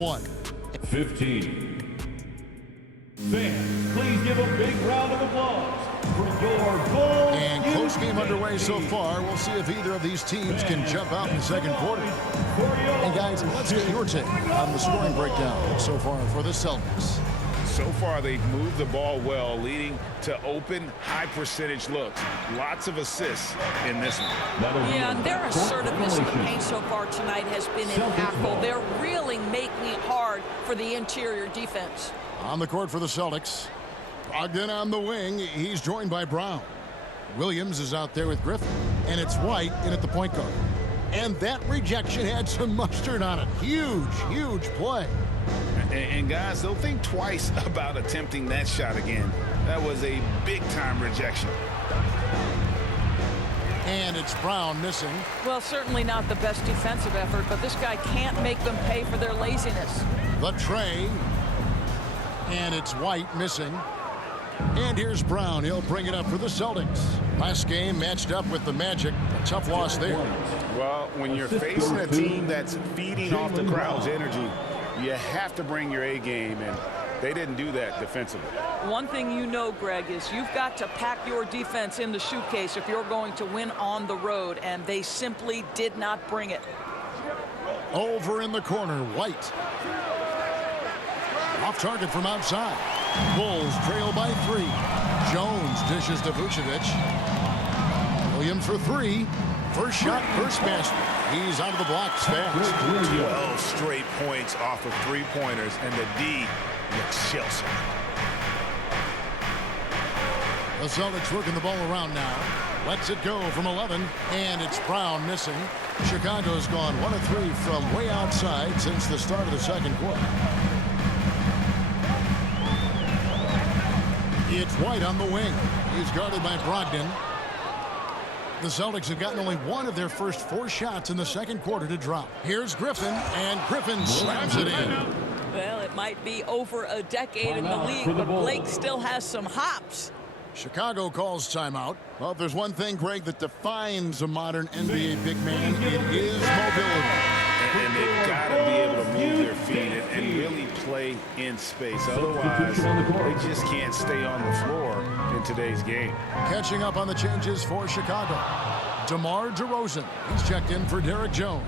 1. 15. Fans, please give a big round of applause for your goal. And close game underway so far. We'll see if either of these teams can jump out in the second quarter. And guys, let's get your take on the scoring breakdown so far for the Celtics. So far, they've moved the ball well, leading to open, high-percentage looks. Lots of assists in this one. Yeah, and their assertiveness in the paint so far tonight has been impactful. They're really making it hard for the interior defense. On the court for the Celtics, Brogdon on the wing. He's joined by Brown. Williams is out there with Griffin, and it's White in at the point guard. And that rejection had some mustard on it. Huge, huge play. And guys, they'll think twice about attempting that shot again. That was a big-time rejection. And it's Brown missing. Well, certainly not the best defensive effort, but this guy can't make them pay for their laziness. The tray. And it's White missing. And here's Brown. He'll bring it up for the Celtics. Last game matched up with the Magic. A tough loss there. Well, when you're facing a team that's feeding off the crowd's energy, you have to bring your A game, and they didn't do that defensively. One thing you know, Greg, is you've got to pack your defense in the suitcase if you're going to win on the road, and they simply did not bring it. Over in the corner, White. Off target from outside. Bulls trail by 3. Jones dishes to Vucevic. Williams for 3. First shot, first basket. He's out of the blocks fast. 12 straight points off of three-pointers, and the D looks Chelsea. The Celtics working the ball around now. Lets it go from 11, and it's Brown missing. Chicago's gone 1 of 3 from way outside since the start of the second quarter. It's White on the wing. He's guarded by Brogdon. The Celtics have gotten only 1 of their first 4 shots in the second quarter to drop. Here's Griffin, and Griffin slams it in. Well, it might be over a decade in the league, but Blake still has some hops. Chicago calls timeout. Well, if there's one thing, Greg, that defines a modern NBA big man, it is mobility. And they've got to be able to move their feet and really play in space. Otherwise, they just can't stay on the floor in today's game. Catching up on the changes for Chicago. DeMar DeRozan. He's checked in for Derek Jones.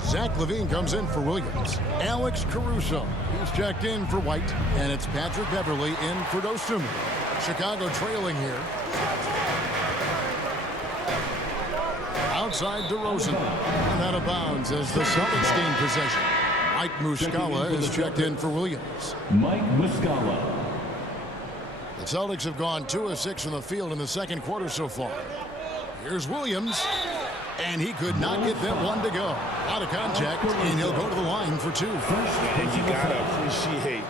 Zach LaVine comes in for Williams. Alex Caruso. He's checked in for White. And it's Patrick Beverley in for Dosunmu. Chicago trailing here. Outside DeRozan. And out of bounds as the Celtics gain possession. Mike Muscala is checked in for Williams. Mike Muscala. The Celtics have gone 2 of 6 from the field in the second quarter so far. Here's Williams. And he could not get that one to go. Out of contact, and he'll go to the line for 2. And you got to appreciate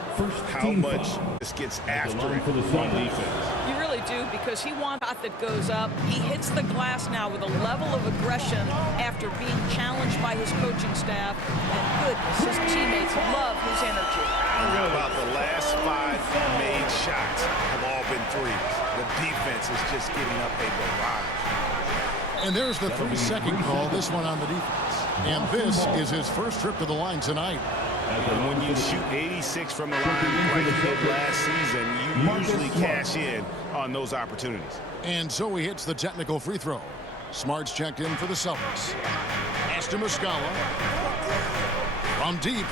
how much this gets after it on defense. You really do, because he wants a shot that goes up. He hits the glass now with a level of aggression after being challenged by his coaching staff. And goodness, his teammates love his energy. About the last 5 made shots have all been threes. The defense is just getting up a barrage. And there's the 3-second call, this one on the defense. And this is his first trip to the line tonight. And when you shoot 86 from the line like you did last season, you usually cash in on those opportunities. And so he hits the technical free throw. Smart's checked in for the Celtics. Pass to Muscala. From deep.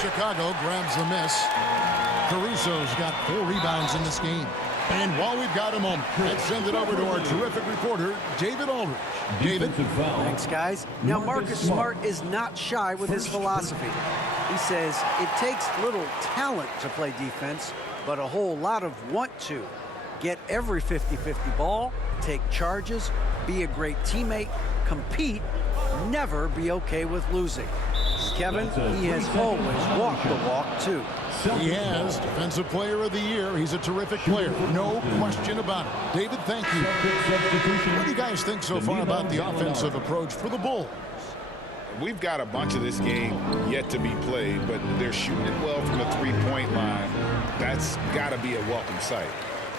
Chicago grabs the miss. Caruso's got 4 rebounds in this game. And while we've got a moment, let's send it over to our terrific reporter, David Aldridge. David. Thanks, guys. Now, Marcus Smart is not shy with his philosophy. He says it takes little talent to play defense, but a whole lot of want to. Get every 50-50 ball, take charges, be a great teammate, compete, never be okay with losing. Kevin, he has always walked the walk, too. He has Defensive Player of the Year. He's a terrific player. No question about it. David, thank you. What do you guys think so far about the offensive approach for the Bulls? We've got a bunch of this game yet to be played, but they're shooting it well from the three-point line. That's got to be a welcome sight.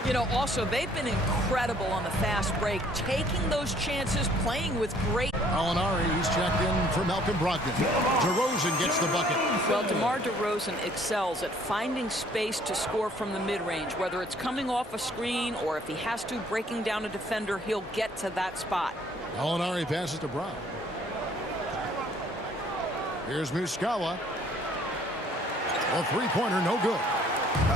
You know, also, they've been incredible on the fast break, taking those chances, playing with great... Molinari, he's checked in for Malcolm Brogdon. DeRozan gets the bucket. Well, DeMar DeRozan excels at finding space to score from the mid-range, whether it's coming off a screen or if he has to, breaking down a defender, he'll get to that spot. Molinari passes to Brown. Here's Muscala. A three-pointer, no good.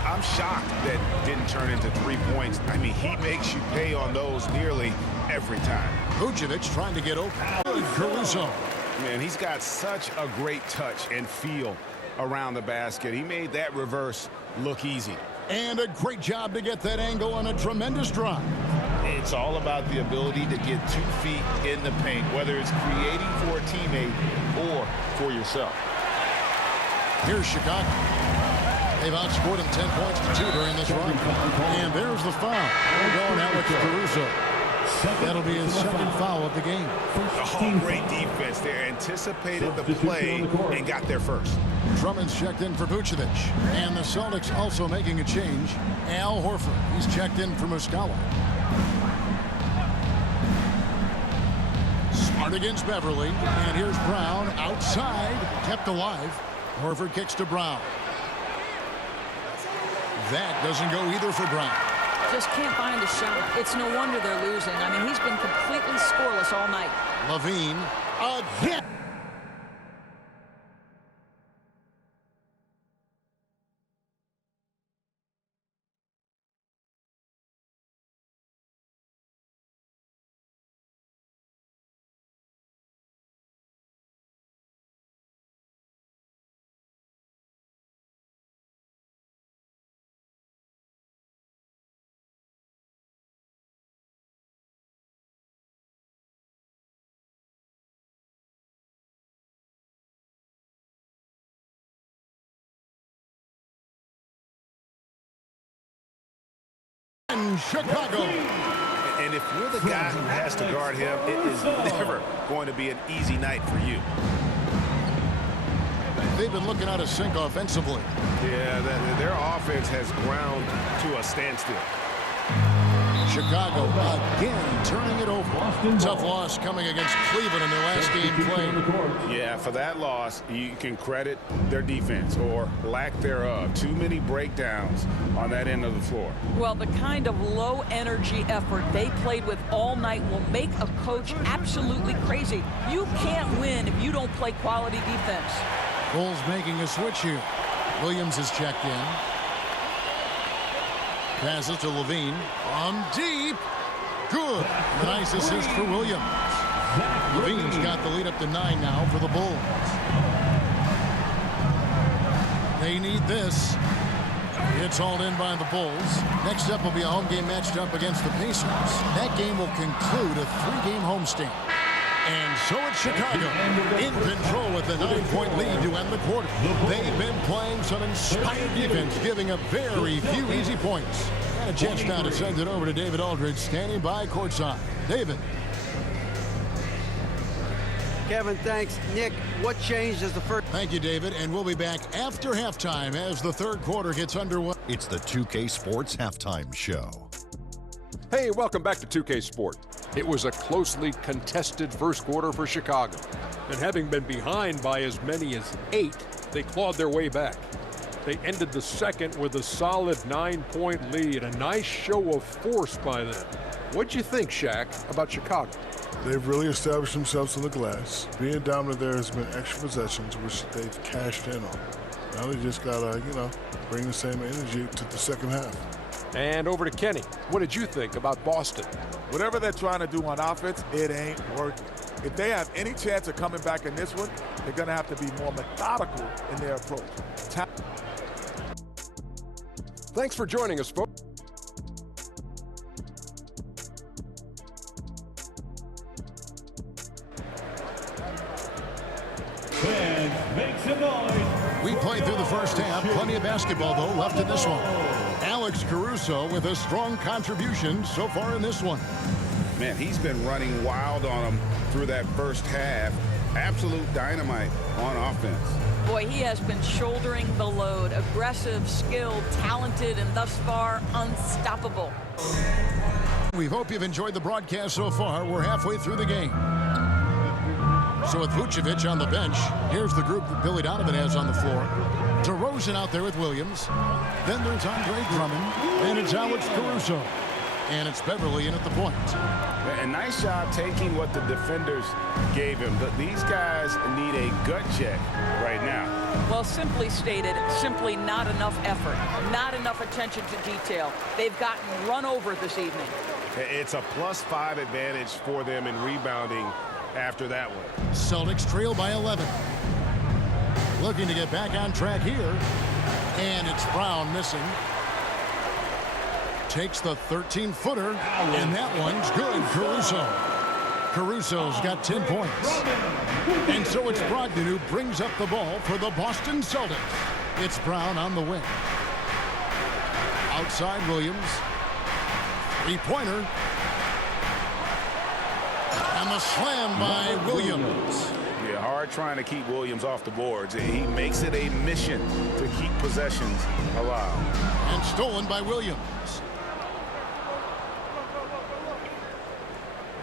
I'm shocked that didn't turn into 3 points. I mean, he makes you pay on those nearly every time. Vucevic trying to get open. Caruso. Man, he's got such a great touch and feel around the basket. He made that reverse look easy. And a great job to get that angle on a tremendous drive. It's all about the ability to get 2 feet in the paint, whether it's creating for a teammate or for yourself. Here's Chicago. They've outscored him 10 points to 2 during this run. And there's the foul. We're going Alex Caruso. That'll be his second foul of the game. Oh, great defense there. Anticipated the play and got there first. Drummond's checked in for Vucevic. And the Celtics also making a change. Al Horford. He's checked in for Muscala. Smart against Beverly. And here's Brown outside. Kept alive. Horford kicks to Brown. That doesn't go either for Brown. Just can't find a shot. It's no wonder they're losing. I mean, he's been completely scoreless all night. Levine again. Chicago. And if you're the guy who has to guard him, it is never going to be an easy night for you. They've been looking out of sync offensively. Yeah, their offense has ground to a standstill. Chicago again turning it over. Tough loss coming against Cleveland in their last game played. Yeah, for that loss, you can credit their defense or lack thereof. Too many breakdowns on that end of the floor. Well, the kind of low-energy effort they played with all night will make a coach absolutely crazy. You can't win if you don't play quality defense. Bulls making a switch here. Williams is checked in. Passes to Levine. From deep. Good. A nice assist for Williams. Levine's got the lead up to 9 now for the Bulls. They need this. It's hauled in by the Bulls. Next up will be a home game matched up against the Pacers. That game will conclude a 3-game homestand. And so it's Chicago in control with a 9-point lead to end the quarter. They've been playing some inspired defense, giving up very few easy points. And a chance now to send it over to David Aldridge, standing by courtside. David. Kevin, thanks. Nick, what changed as the first? Thank you, David. And we'll be back after halftime as the third quarter gets underway. It's the 2K Sports Halftime Show. Hey, welcome back to 2K Sport. It was a closely contested first quarter for Chicago. And having been behind by as many as 8, they clawed their way back. They ended the second with a solid 9-point lead. A nice show of force by them. What'd you think, Shaq, about Chicago? They've really established themselves on the glass. Being dominant there has been extra possessions, which they've cashed in on. Now they just gotta, bring the same energy to the second half. And over to Kenny. What did you think about Boston? Whatever they're trying to do on offense, it ain't working. If they have any chance of coming back in this one, they're going to have to be more methodical in their approach. Thanks for joining us, folks. We played through the first half. Plenty of basketball, though, left in this one. Alex Caruso with a strong contribution so far in this one. Man, he's been running wild on them through that first half. Absolute dynamite on offense. Boy, he has been shouldering the load. Aggressive, skilled, talented, and thus far unstoppable. We hope you've enjoyed the broadcast so far. We're halfway through the game. So with Vucevic on the bench, here's the group that Billy Donovan has on the floor. DeRozan out there with Williams. Then there's Andre Drummond. And it's Alex Caruso. And it's Beverly in at the point. A nice job taking what the defenders gave him. But these guys need a gut check right now. Well, simply stated, simply not enough effort, not enough attention to detail. They've gotten run over this evening. It's a +5 advantage for them in rebounding after that one. Celtics trail by 11. Looking to get back on track here. And it's Brown missing. Takes the 13-footer, and that one's good. Caruso's got 10 points. And so it's Brogdon who brings up the ball for the Boston Celtics. It's Brown on the wing. Outside Williams. Three-pointer. And the slam by Williams. Yeah, hard trying to keep Williams off the boards. He makes it a mission to keep possessions alive. And stolen by Williams.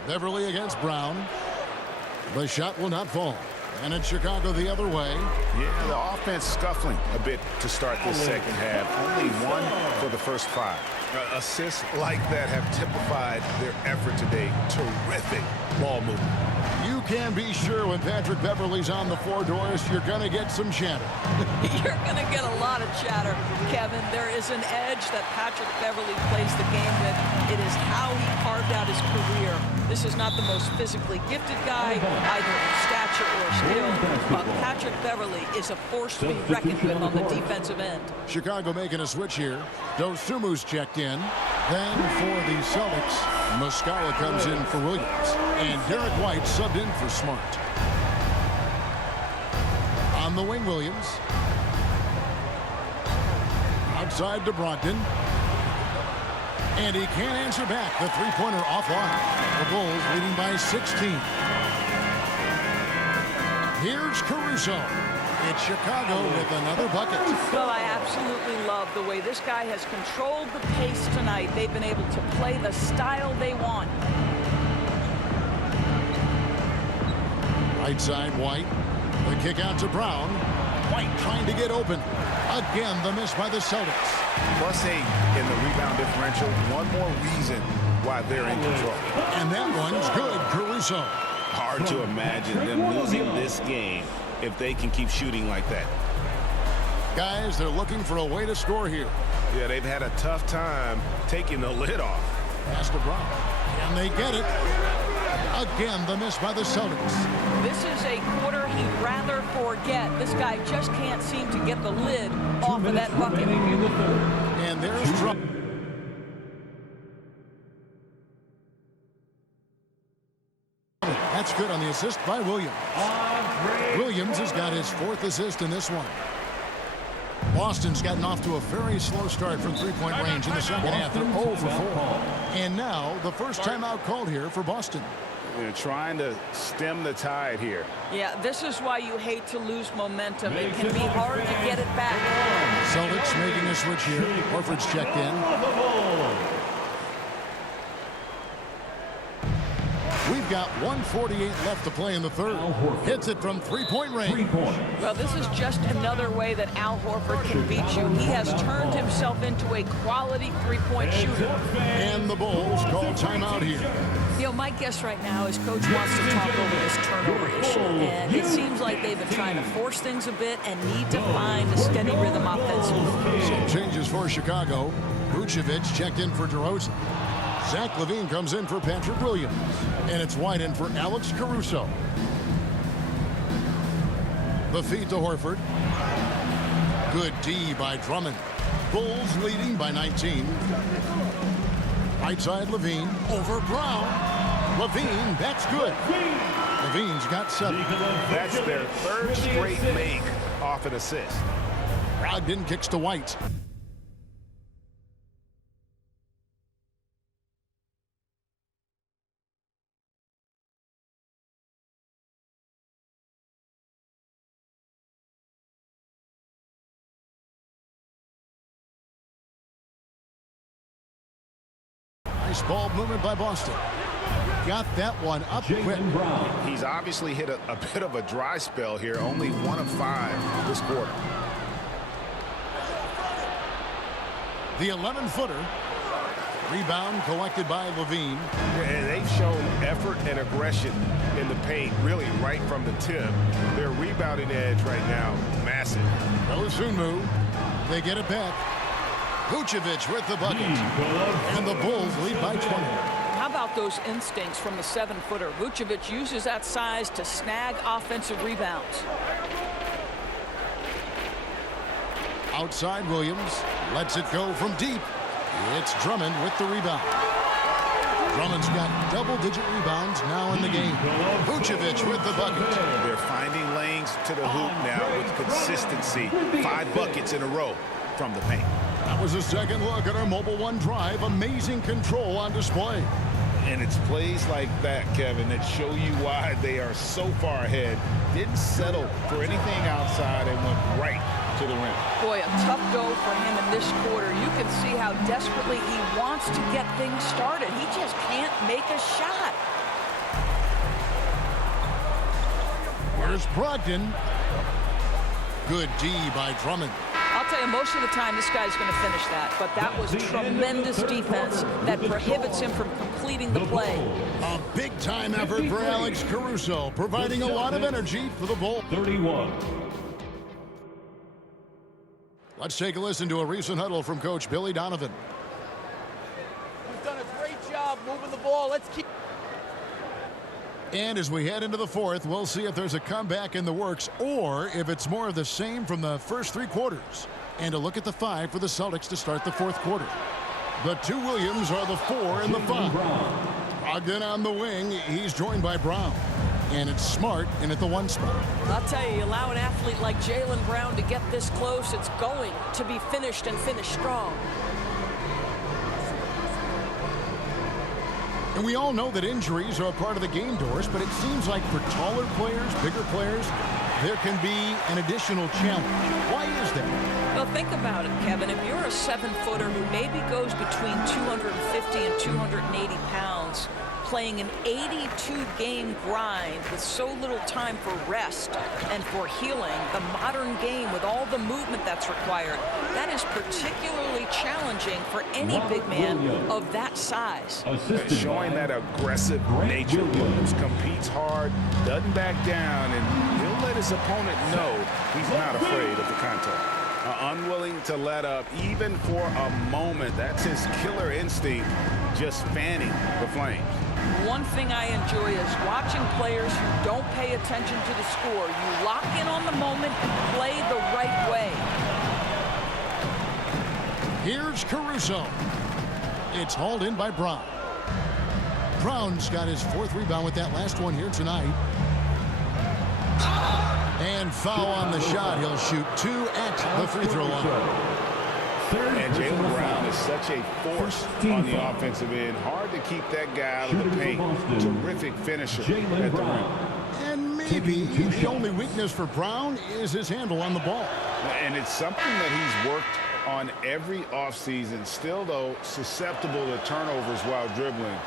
Beverly against Brown. The shot will not fall. And it's Chicago the other way. Yeah, the offense scuffling a bit to start this second half. Only 1 for the first 5. Assists like that have typified their effort today. Terrific ball movement. You can be sure when Patrick Beverly's on the floor, Doris, you're going to get some chatter. You're going to get a lot of chatter, Kevin. There is an edge that Patrick Beverly plays the game with. It is how he carved out his career. This is not the most physically gifted guy, either in stature or skill, but Patrick Beverly is a force to be reckoned with on the defensive end. Chicago making a switch here. Dosumu's checked in. Then for the Celtics, Muscala comes in for Williams. And Derek White subbed in for Smart. On the wing, Williams. Outside to Brogdon. And he can't answer back. The three-pointer offline. The Bulls leading by 16. Here's Caruso. It's Chicago with another bucket. Well, I absolutely love the way this guy has controlled the pace tonight. They've been able to play the style they want. Right side, White. The kick out to Brown. White trying to get open. Again, the miss by the Celtics. +8 in the rebound differential. One more reason why they're in control. And that one's good. Caruso. Hard to imagine them losing this game if they can keep shooting like that. Guys, they're looking for a way to score here. Yeah, they've had a tough time taking the lid off. Pass to Brown. And they get it. Again, the miss by the Celtics. This is a quarter he'd rather forget. This guy just can't seem to get the lid off of that bucket. And there's trouble. That's good on the assist by Williams. Williams has got his 4th assist in this one. Boston's gotten off to a very slow start from three-point range in the second half. They're 0 for 4. And now the first timeout called here for Boston. They're trying to stem the tide here. Yeah, this is why you hate to lose momentum. It can be hard to get it back. Celtics making a switch here. Horford's checked in. We've got 1:48 left to play in the third. Hits it from three-point range. Well, this is just another way that Al Horford can beat you. He has turned himself into a quality three-point shooter. And the Bulls call timeout here. You know, my guess right now is Coach wants to talk over this turnover issue. And it seems like they've been trying to force things a bit and need to find a steady rhythm offensively. Some changes for Chicago. Vucevic checked in for DeRozan. Zach LaVine comes in for Patrick Williams. And it's White in for Alex Caruso. The feed to Horford. Good D by Drummond. Bulls leading by 19. Right side LaVine over Brown. LaVine, that's good. LaVine's got 7. That's their 3rd straight make off an assist. Brogdon kicks to White. Nice ball movement by Boston. Got that one up quick. He's obviously hit a bit of a dry spell here. Only 1 of 5 this quarter. The 11-footer. Rebound collected by Levine. And they've shown effort and aggression in the paint, really right from the tip. Their rebounding edge right now, massive. Sunmu. They get it back. Vucevic with the bucket. And the Bulls lead by 20. How about those instincts from the 7-footer? Vucevic uses that size to snag offensive rebounds. Outside Williams. Lets it go from deep. It's Drummond with the rebound. Drummond's got double-digit rebounds now in the game. Vucevic with the bucket. They're finding lanes to the hoop now with consistency. 5 buckets in a row from the paint. That was a second look at our Mobile One drive. Amazing control on display. And it's plays like that, Kevin, that show you why they are so far ahead. Didn't settle for anything outside and went right to the rim. Boy, a tough go for him in this quarter. You can see how desperately he wants to get things started. He just can't make a shot. Here's Brogdon. Good D by Drummond. I'll tell you, most of the time this guy's going to finish that, but that was tremendous defense that prohibits him from completing the play. A big-time effort for Alex Caruso, providing a lot of energy for the Bulls. 31. Let's take a listen to a recent huddle from Coach Billy Donovan. We've done a great job moving the ball. Let's keep. And as we head into the fourth, we'll see if there's a comeback in the works or if it's more of the same from the first 3 quarters. And a look at the 5 for the Celtics to start the fourth quarter. The 2 Williams are the 4 and the 5. Brogdon on the wing. He's joined by Brown. And it's Smart in at the 1 spot. I'll tell you, you allow an athlete like Jaylen Brown to get this close, it's going to be finished and finished strong. And we all know that injuries are a part of the game, Doris, but it seems like for taller players, bigger players, there can be an additional challenge. Why is that? Well, think about it, Kevin. If you're a 7-footer who maybe goes between 250 and 280 pounds, playing an 82-game grind with so little time for rest and for healing, the modern game with all the movement that's required, that is particularly challenging for any big man of that size. Showing that aggressive nature. Williams competes hard, doesn't back down, and he'll let his opponent know he's not afraid of the contact. Unwilling to let up even for a moment. That's his killer instinct, just fanning the flames. One thing I enjoy is watching players who don't pay attention to the score. You lock in on the moment and play the right way. Here's Caruso. It's hauled in by Brown. Brown's got his 4th rebound with that last one here tonight. And foul on the shot. He'll shoot 2 at the free throw line. And Jaylen Brown is such a force on the offensive end. Hard to keep that guy out of the paint. Terrific finisher at the rim. And maybe the only weakness for Brown is his handle on the ball. And it's something that he's worked on every offseason. Still, though, susceptible to turnovers while dribbling.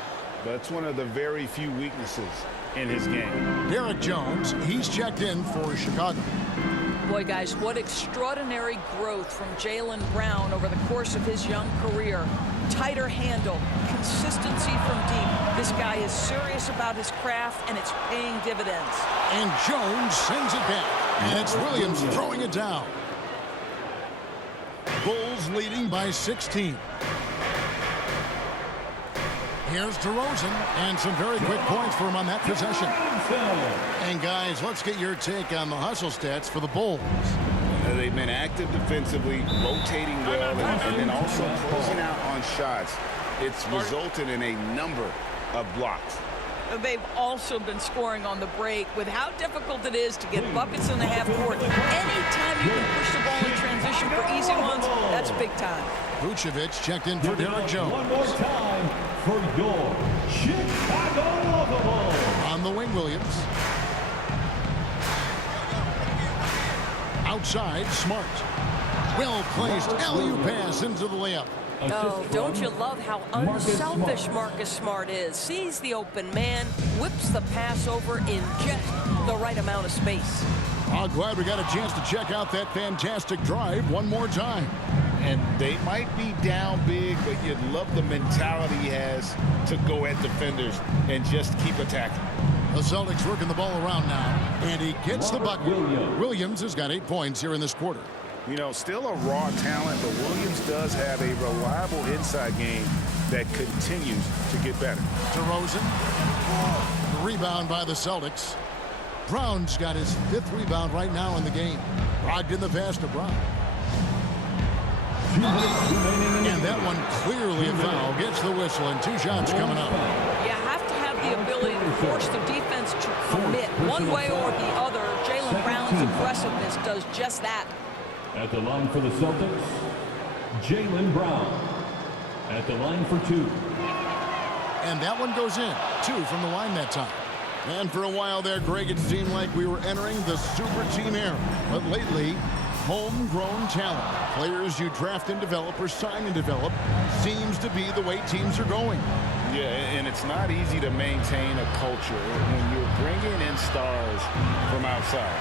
That's one of the very few weaknesses in his game. Derek Jones, he's checked in for Chicago. Boy, guys, what extraordinary growth from Jaylen Brown over the course of his young career. Tighter handle, consistency from deep. This guy is serious about his craft, and it's paying dividends. And Jones sends it back. And it's Williams throwing it down. Bulls leading by 16. Here's DeRozan, and some very quick points for him on that possession. And guys, let's get your take on the hustle stats for the Bulls. They've been active defensively, rotating well, and then also closing out on shots. It's resulted in a number of blocks. They've also been scoring on the break with how difficult it is to get buckets in the half court. Anytime you can push the ball in transition for easy ones, that's big time. Vucevic checked in for Derek Jones. One more time for your Chicago Bulls. On the wing, Williams. Outside, Smart. Well placed alley-oop pass into the layup. Oh, don't you love how unselfish Marcus Smart is? Sees the open man, whips the pass over in just the right amount of space. I'm glad we got a chance to check out that fantastic drive one more time. And they might be down big, but you'd love the mentality he has to go at defenders and just keep attacking. The Celtics working the ball around now, and he gets the bucket. Williams has got 8 points here in this quarter. You know, still a raw talent, but Williams does have a reliable inside game that continues to get better. DeRozan, the rebound by the Celtics. Brown's got his 5th rebound right now in the game. Rogged in the pass to Brown. And that one clearly a foul. Gets the whistle, and 2 shots coming up. You have to have the ability to force the defense to commit one way or the other. Jaylen Brown's aggressiveness does just that. At the line for the Celtics, Jaylen Brown. At the line for 2. And that one goes in. 2 from the line that time. And for a while there, Greg, it seemed like we were entering the super team era. But lately, homegrown talent, players you draft and develop or sign and develop, seems to be the way teams are going. Yeah, and it's not easy to maintain a culture when you're bringing in stars from outside.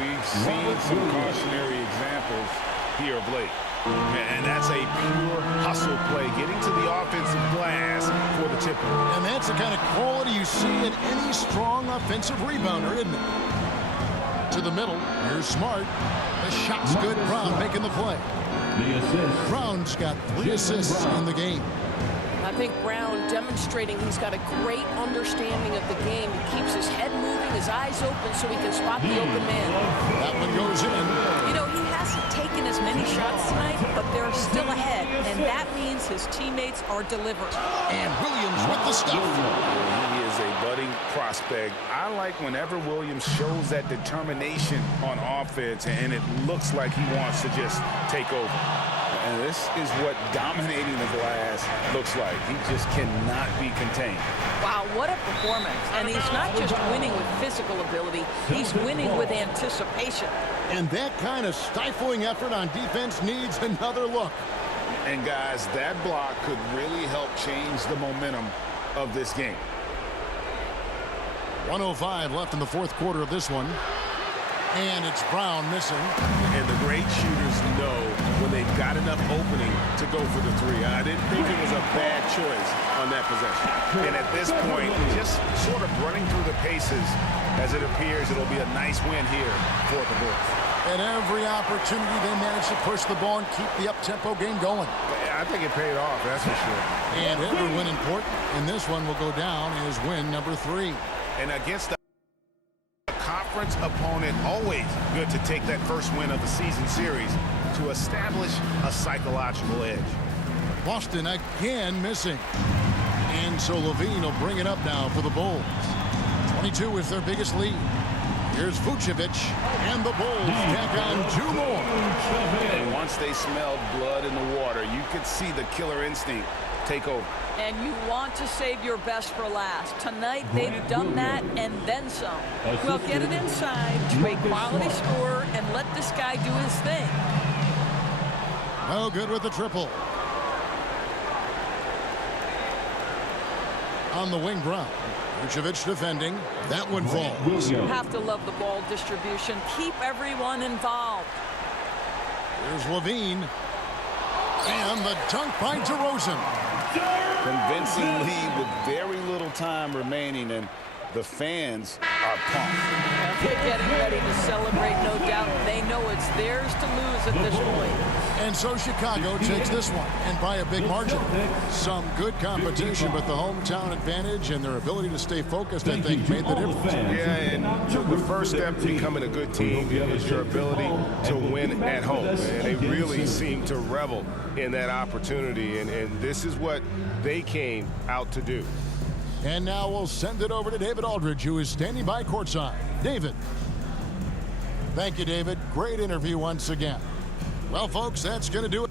We've seen some cautionary examples here of late. And that's a pure hustle play, getting to the offensive glass for the tip. And that's the kind of quality you see in any strong offensive rebounder, isn't it? To the middle, here's Smart. The shot's good. Brown making the play. The assist. Brown's got 3 assists in the game. I think Brown demonstrating he's got a great understanding of the game. He keeps his head moving, his eyes open so he can spot the open man. That one goes in. You know, he hasn't taken as many shots tonight, but they're still ahead, and that means his teammates are delivering. And Williams with the stuff. He is a budding prospect. I like whenever Williams shows that determination on offense, and it looks like he wants to just take over. And this is what dominating the glass looks like. He just cannot be contained. Wow, what a performance. And he's not just winning with physical ability, he's winning with anticipation. And that kind of stifling effort on defense needs another look. And guys, that block could really help change the momentum of this game. 1:05 left in the 4th quarter of this one. And it's Brown missing. And the great shooters know when they've got enough opening to go for the 3. I didn't think it was a bad choice on that possession. And at this point, just sort of running through the paces, as it appears it'll be a nice win here for the Bulls. And every opportunity they manage to push the ball and keep the up-tempo game going. I think it paid off, that's for sure. And every win important. And this one will go down as win number 3. And against the conference opponent, always good to take that first win of the season series to establish a psychological edge. Boston again missing. And so Levine will bring it up now for the Bulls. 22 is their biggest lead. Here's Vucevic, and the Bulls tack on 2 more. And once they smelled blood in the water, you could see the killer instinct take over. And you want to save your best for last. Tonight, they've done that and then some. Well, get it inside to a quality scorer and let this guy do his thing. Well, good with the triple. On the wing, Brown. Vucevic defending. That one falls. You have to love the ball distribution. Keep everyone involved. Here's Levine. And the dunk by DeRozan. Convincing lead with very little time remaining, and the fans are pumped. They're getting ready to celebrate, no doubt. They know it's theirs to lose at this point. And so Chicago takes this one, and by a big margin. Some good competition, but the hometown advantage and their ability to stay focused, I think, made the difference. Yeah, and the first step to becoming a good team is your ability to win at home. And they really seem to revel in that opportunity, and this is what they came out to do. And now we'll send it over to David Aldridge, who is standing by courtside. David. Thank you, David. Great interview once again. Well, folks, that's going to do it.